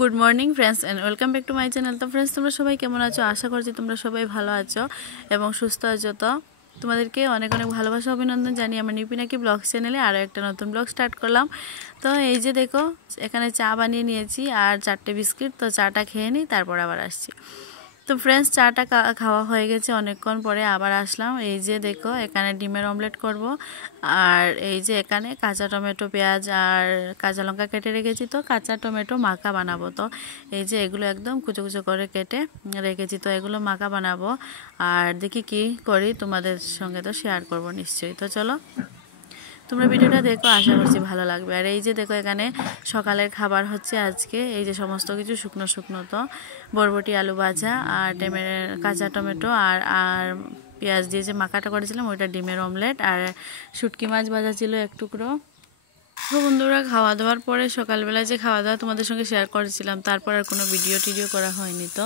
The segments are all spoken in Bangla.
Good morning friends and welcome back to my channel. তো ফ্রেন্ডস, তোমরা সবাই কেমন আছো? আশা করছি তোমরা সবাই ভালো আছো এবং সুস্থ আছো। তো তোমাদেরকে অনেক অনেক ভালোবাসা অভিনন্দন জানিয়ে আমার নিউ পিনাকি ব্লগ চ্যানেলে আরও একটা নতুন ব্লগ স্টার্ট করলাম। তো এই যে দেখো, এখানে চা বানিয়ে নিয়েছি আর 4টে বিস্কিট। তো চাটা খেয়ে নিই, তারপর আবার আসছি। তো ফ্রেন্ডস, চাটা খাওয়া হয়ে গেছে, অনেকক্ষণ পরে আবার আসলাম। এই যে দেখো, এখানে ডিমের অমলেট করব। আর এই যে এখানে কাঁচা টমেটো, পেঁয়াজ আর কাঁচা লঙ্কা কেটে রেখেছি। তো কাঁচা টমেটো মাখা বানাবো। তো এই যে এগুলো একদম কুচো কুচো করে কেটে রেখেছি। তো এগুলো মাখা বানাবো আর দেখি কি করি, তোমাদের সঙ্গে তো শেয়ার করব নিশ্চয়ই। তো চলো তোমরা ভিডিওটা দেখো, আশা করছি ভালো লাগবে। আর এই যে দেখো, এখানে সকালের খাবার হচ্ছে আজকে এই যে সমস্ত কিছু শুকনো শুকনো। তো বরবটি আলু ভাজা আর কাঁচা টমেটো আর আর পেঁয়াজ দিয়ে যে মাখাটা করেছিলাম ওইটা, ডিমের অমলেট আর শুটকি মাছ ভাজা ছিল এক টুকরো। তো বন্ধুরা, খাওয়া দাওয়ার পরে সকালবেলা যে খাওয়া দাওয়া তোমাদের সঙ্গে শেয়ার করেছিলাম, তারপর আর কোনো ভিডিও করা হয়নি। তো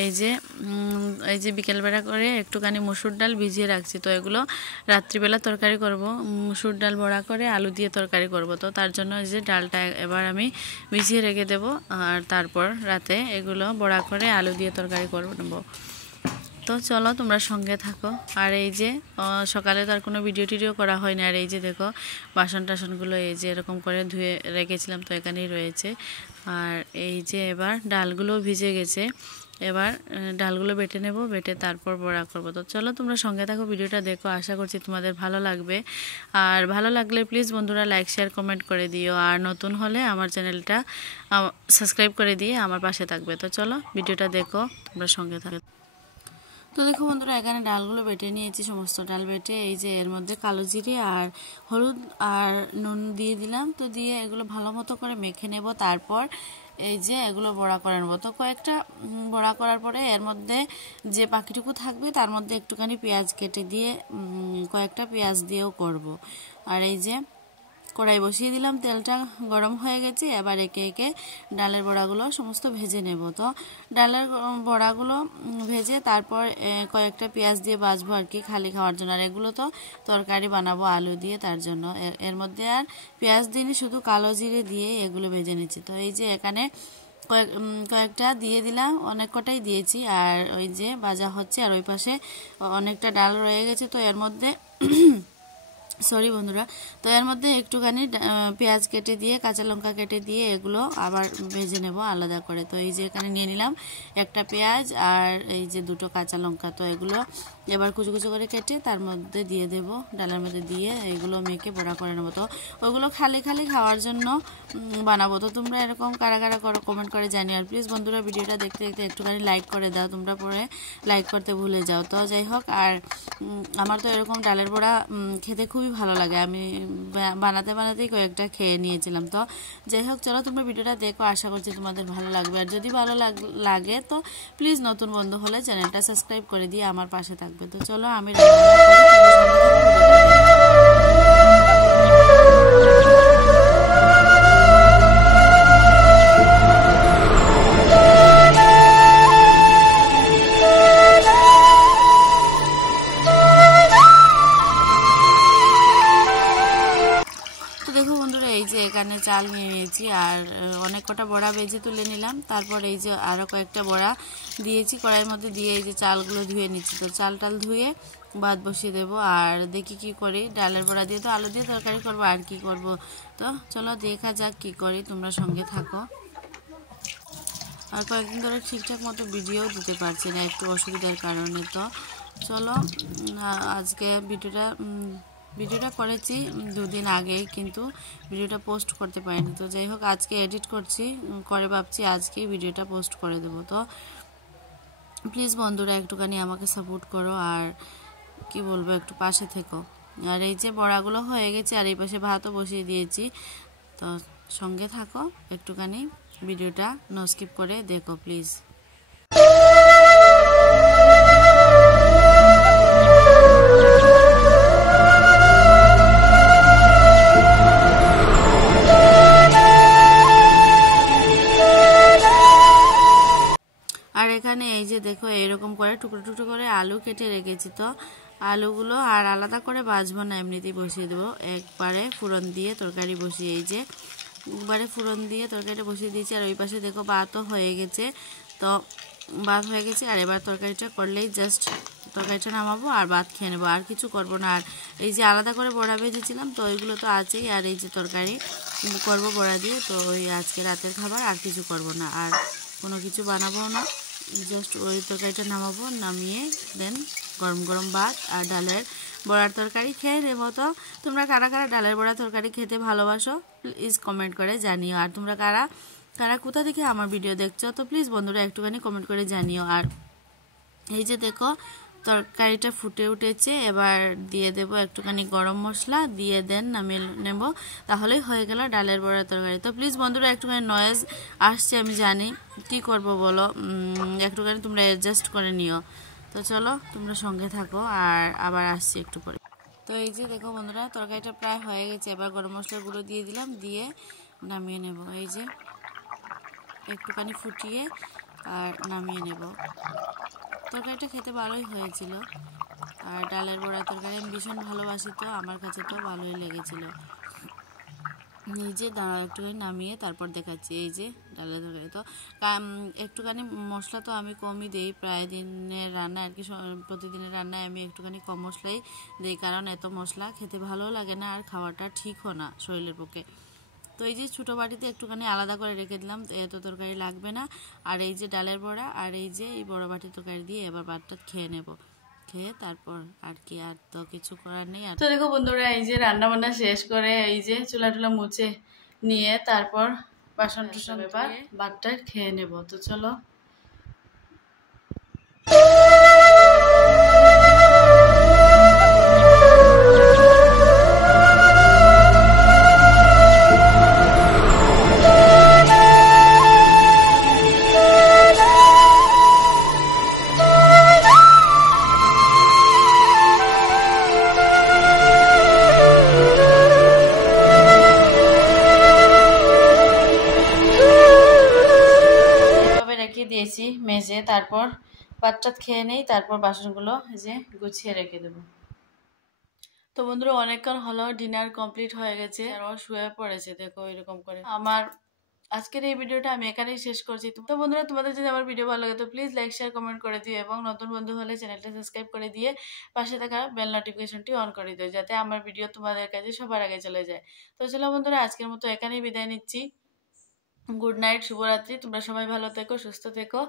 এই যে বিকেলবেলা করে একটুখানি মসুর ডাল ভিজিয়ে রাখছি। তো এগুলো রাত্রিবেলা তরকারি করব। মসুর ডাল বড়া করে আলু দিয়ে তরকারি করব। তো তার জন্য এই যে ডালটা এবার আমি ভিজিয়ে রেখে দেব, আর তারপর রাতে এগুলো বড়া করে আলু দিয়ে তরকারি করব নেব। তো চলো তোমরা সঙ্গে থাকো। আর এই যে সকালে তো আর কোনো ভিডিও করা হয়নি। আর এই যে দেখো, বাসন টাসনগুলো এই যে এরকম করে ধুয়ে রেখেছিলাম, তো এখানেই রয়েছে। আর এই যে এবার ডালগুলো ভিজে গেছে, এবার ডালগুলো বেটে নেব, বেটে তারপর বড়া করব। তো চলো তোমরা সঙ্গে থাকো, ভিডিওটা দেখো, আশা করছি তোমাদের ভালো লাগবে। আর ভালো লাগলে প্লিজ বন্ধুরা লাইক শেয়ার কমেন্ট করে দিও, আর নতুন হলে আমার চ্যানেলটা সাবস্ক্রাইব করে দিয়ে আমার পাশে থাকবে। তো চলো ভিডিওটা দেখো, তোমরা সঙ্গে থাকো। তো দেখো বন্ধুরা, এখানে ডালগুলো বেটে নিয়েছি, সমস্ত ডাল বেটে এই যে এর মধ্যে কালো জিরে আর হলুদ আর নুন দিয়ে দিলাম। তো দিয়ে এগুলো ভালো মতো করে মেখে নেব, তারপর এই যে এগুলো বড়া করে নেবো। তো কয়েকটা বড়া করার পরে এর মধ্যে যে বাকিটুকু থাকবে তার মধ্যে একটুখানি পেঁয়াজ কেটে দিয়ে কয়েকটা পেঁয়াজ দিয়েও করব। আর এই যে কড়াই বসিয়ে দিলাম, তেলটা গরম হয়ে গেছে। এবার একে একে ডালের বড়াগুলো সমস্ত ভেজে নেব। তো ডালের বড়াগুলো ভেজে তারপর কয়েকটা পেঁয়াজ দিয়ে ভাজবো আর কি, খালি খাওয়ার জন্য। আর এগুলো তো তরকারি বানাবো আলু দিয়ে, তার জন্য এর মধ্যে আর পেঁয়াজ দিইনি, শুধু কালো জিরে দিয়ে এগুলো ভেজে নিচ্ছি। তো এই যে এখানে কয়েকটা দিয়ে দিলাম, অনেক কটাই দিয়েছি। আর ওই যে ভাজা হচ্ছে, আর ওই পাশে অনেকটা ডাল রয়ে গেছে। তো এর মধ্যে সরি বন্ধুরা, তো এর মধ্যে একটুখানি পেঁয়াজ কেটে দিয়ে কাঁচা লঙ্কা কেটে দিয়ে এগুলো আবার ভেজে নেব আলাদা করে। তো এই যে এখানে নিয়ে নিলাম একটা পেঁয়াজ আর এই যে দুটো কাঁচা লঙ্কা। তো এগুলো এবার কুচো কুচো করে কেটে তার মধ্যে দিয়ে দেব, ডালের মধ্যে দিয়ে এগুলো মেখে বড়া করে নেবো। তো ওগুলো খালি খালি খাওয়ার জন্য বানাবো। তো তোমরা এরকম কারা কারা করো কমেন্ট করে জানিও। আর প্লিজ বন্ধুরা, ভিডিওটা দেখতে দেখতে একটুখানি লাইক করে দাও, তোমরা পরে লাইক করতে ভুলে যাও। তো যাই হোক, আর আমার তো এরকম ডালের বড়া খেতে খুবই ভালো লাগে, আমি বানাতে বানাতেই কয়েকটা খেয়ে নিয়েছিলাম। তো যাই হোক, চলো তোমরা ভিডিওটা দেখো, আশা করছি তোমাদের ভালো লাগবে। আর যদি ভালো লাগে তো প্লিজ নতুন বন্ধু হলে চ্যানেলটা সাবস্ক্রাইব করে দিয়ে আমার পাশে থাকবে। তো চলো আমি এখানে চাল নিয়ে নিয়েছি আর অনেক কটা বড়া ভেজে তুলে নিলাম। তারপর এই যে আরও কয়েকটা বড়া দিয়েছি কড়াইয়ের মধ্যে, দিয়ে এই যে চালগুলো ধুয়ে নিচ্ছি। তো চাল ধুয়ে ভাত বসিয়ে দেবো। আর দেখি কি করি, ডালের বড়া দিয়ে তো আলু দিয়ে তরকারি করবো, আর কি করব। তো চলো দেখা যাক কি করি, তোমরা সঙ্গে থাকো। আর কয়েকদিন ধরে ঠিকঠাক মতো ভিডিও দিতে পারছি না, একটু অসুবিধার কারণে। তো চলো, আজকে ভিডিওটা করেছি 2 দিন আগে, কিন্তু ভিডিওটা পোস্ট করতে পারিনি। তো যাই হোক, আজকে এডিট করছি, করে ভাবছি আজকেই ভিডিওটা পোস্ট করে দেবো। তো প্লিজ বন্ধুরা একটুখানি আমাকে সাপোর্ট করো, আর কি বলবো, একটু পাশে থেকো। আর এই যে বড়াগুলো হয়ে গেছে, আর এই পাশে ভাতও বসিয়ে দিয়েছি। তো সঙ্গে থাকো, একটুখানি ভিডিওটা নো স্কিপ করে দেখো প্লিজ। আর এখানে এই যে দেখো, এরকম করে টুকরো টুকরো করে আলু কেটে রেখেছি। তো আলুগুলো আর আলাদা করে ভাজবো না, এমনিতেই বসিয়ে দেবো, একবারে ফোড়ন দিয়ে তরকারি বসিয়ে এই যে একবারে ফোড়ন দিয়ে তরকারিটা বসিয়ে দিয়েছি। আর ওই পাশে দেখো ভাতও হয়ে গেছে। তো ভাত হয়ে গেছে আর এবার তরকারিটা করলেই জাস্ট তরকারিটা নামাবো আর ভাত খেয়ে নেবো, আর কিছু করব না। আর এই যে আলাদা করে বড়া ভেজেছিলাম তো ওইগুলো তো আছেই, আর এই যে তরকারি করবো বড়া দিয়ে। তো ওই আজকে রাতের খাবার, আর কিছু করব না, আর কোনো কিছু বানাবো না। জাস্ট ওই তরকারিটা নামাবো, নামিয়ে দেন গরম গরম ভাত আর ডালের বড়ার তরকারি খেয়ে নেবো। তো তোমরা কারা কারা ডালের বড়া তরকারি খেতে ভালোবাসো প্লিজ কমেন্ট করে জানিও। আর তোমরা কারা কারা কোথা থেকে আমার ভিডিও দেখছো তো প্লিজ বন্ধুরা একটুখানি কমেন্ট করে জানিও। আর এই যে দেখো তরকারিটা ফুটে উঠেছে, এবার দিয়ে দেব একটুখানি গরম মশলা, দিয়ে দেন নামিয়ে নেব, তাহলেই হয়ে গেল ডালের বড়া তরকারি। তো প্লিজ বন্ধুরা একটুখানি নয়েজ আসছে আমি জানি, কি করব বলো, একটুখানি তোমরা অ্যাডজাস্ট করে নিও। তো চলো তোমরা সঙ্গে থাকো আর আবার আসছি একটু পরে। তো এই যে দেখো বন্ধুরা তরকারিটা প্রায় হয়ে গেছে, এবার গরম মশলাগুলো দিয়ে দিলাম, দিয়ে নামিয়ে নেব। এই যে একটুখানি ফুটিয়ে আর নামিয়ে নেব। তরকারিটা খেতে ভালোই হয়েছিল, আর ডালের বড়া তরকারি আমি ভীষণ ভালোবাসি, তো আমার কাছে তো ভালোই লেগেছিল। নিজে দাঁড়া একটুখানি নামিয়ে তারপর দেখাচ্ছি। এই যে ডালের তরকারি, তো একটুখানি মশলা তো আমি কমই দিই, প্রায় দিনের রান্নায় আর কি, প্রতিদিনের রান্নায় আমি একটুখানি কম মশলাই দিই, কারণ এত মশলা খেতে ভালোও লাগে না আর খাওয়াটা ঠিকও না শরীরের পক্ষে। তো এই যে ছোটো বাটিতে একটুখানি আলাদা করে রেখে দিলাম, এত তরকারি লাগবে না। আর এই যে ডালের বড়া আর এই যে এই বড় বাটির তরকারি দিয়ে এবার ভাতটা খেয়ে নেব, খেয়ে তারপর আর কি, আর তো কিছু করার নেই। আর তো দেখো বন্ধুরা এই যে রান্না বান্না শেষ করে এই যে চুলা টুলা মুছে নিয়ে তারপর বাসন টুসন এবার ভাতটা খেয়ে নেব। তো চলো দিয়েছি মেজে, তারপর ভাতটা খেয়ে নেই, তারপর বাসনগুলো যে গুছিয়ে রেখে দেবো। তো বন্ধুরা অনেকক্ষণ হলো ডিনার কমপ্লিট হয়ে গেছে আর ও শুয়ে পড়েছে, দেখো এরকম করে। আমার আজকের এই ভিডিওটা আমি এখানেই শেষ করছি। তো বন্ধুরা তোমাদের যদি আমার ভিডিও ভালো লাগে তো প্লিজ লাইক শেয়ার কমেন্ট করে দিও, এবং নতুন বন্ধু হলে চ্যানেলটা সাবস্ক্রাইব করে দিয়ে পাশে থাকা বেল নোটিফিকেশনটি অন করে দিও, যাতে আমার ভিডিও তোমাদের কাছে সবার আগে চলে যায়। তো চলো বন্ধুরা আজকের মতো এখানেই বিদায় নিচ্ছি। গুড নাইট, শুভরাত্রি, তোমরা সবাই ভালো থেকো, সুস্থ থেকো।